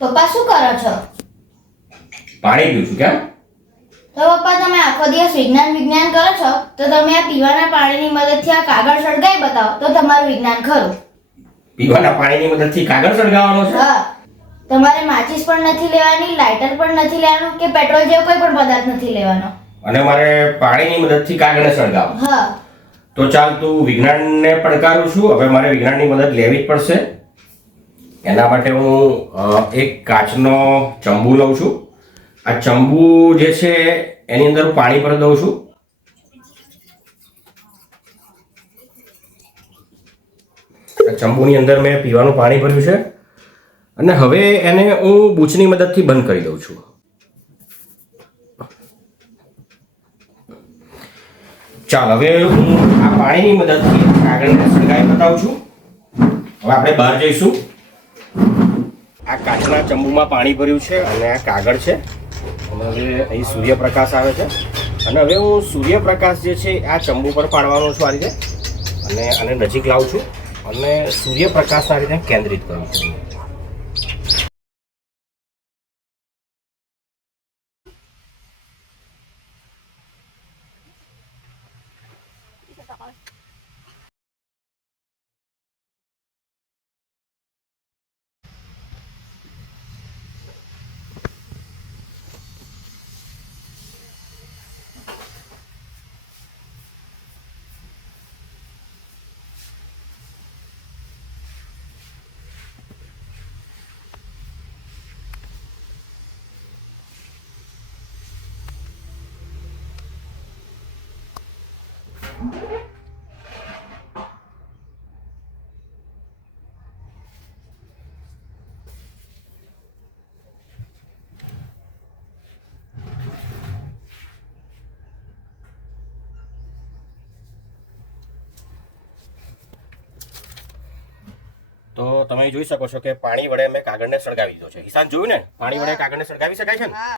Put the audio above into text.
પપ્પા શું કરો છો? પાણી પીઉં છું. કેમ? તો પપ્પા તમે આખો દિવસ વિજ્ઞાન કરો છો, તો તમે આ પીવાના પાણીની મદદથી આ કાગળ સળગાવી બતાવો તો તમારું વિજ્ઞાન ખરું. પીવાના પાણીની મદદથી કાગળ સળગાવવાનો છે? હા. તમારે માચિસ પણ નથી લેવાની, લાઇટર પણ નથી લેવાનું કે પેટ્રોલ જેવો કોઈ પણ પદાર્થ નથી લેવાનો. અને મારે પાણીની મદદથી કાગળને સળગાવો. હા. તો ચાલ તું વિજ્ઞાનને પડકારું છું. હવે મારે વિજ્ઞાનની મદદ લેવી જ પડશે. એના માટે હું એક કાચનો ચંબુ લઉં છું. આ ચંબુ જે છે એની અંદર હું પાણી ભરી દઉં છું. આ ચંબુની અંદર મેં પીવાનું પાણી ભર્યું છે અને હવે એને હું બૂચની મદદથી બંધ કરી દઉં છું. ચાલ હવે હું આ પાણીની મદદથી કાગળને સળગાવી બતાવું છું. હવે આપણે બહાર જઈશું. આ કાચના ચંબુમાં પાણી ભર્યું છે અને આ કાગળ છે અને હવે અહીં સૂર્યપ્રકાશ આવે છે અને હવે હું સૂર્યપ્રકાશ જે છે આ ચંબુ પર પાડવાનો છું આ રીતે અને આને નજીક લાવું છું અને સૂર્યપ્રકાશ આ રીતે કેન્દ્રિત કરું છું. તો તમે જોઈ શકો છો કે પાણી વડે મેં કાગળને સળગાવી દીધો છે. ઈશાન જોયું ને? પાણી વડે કાગળને સળગાવી શકાય છે ને?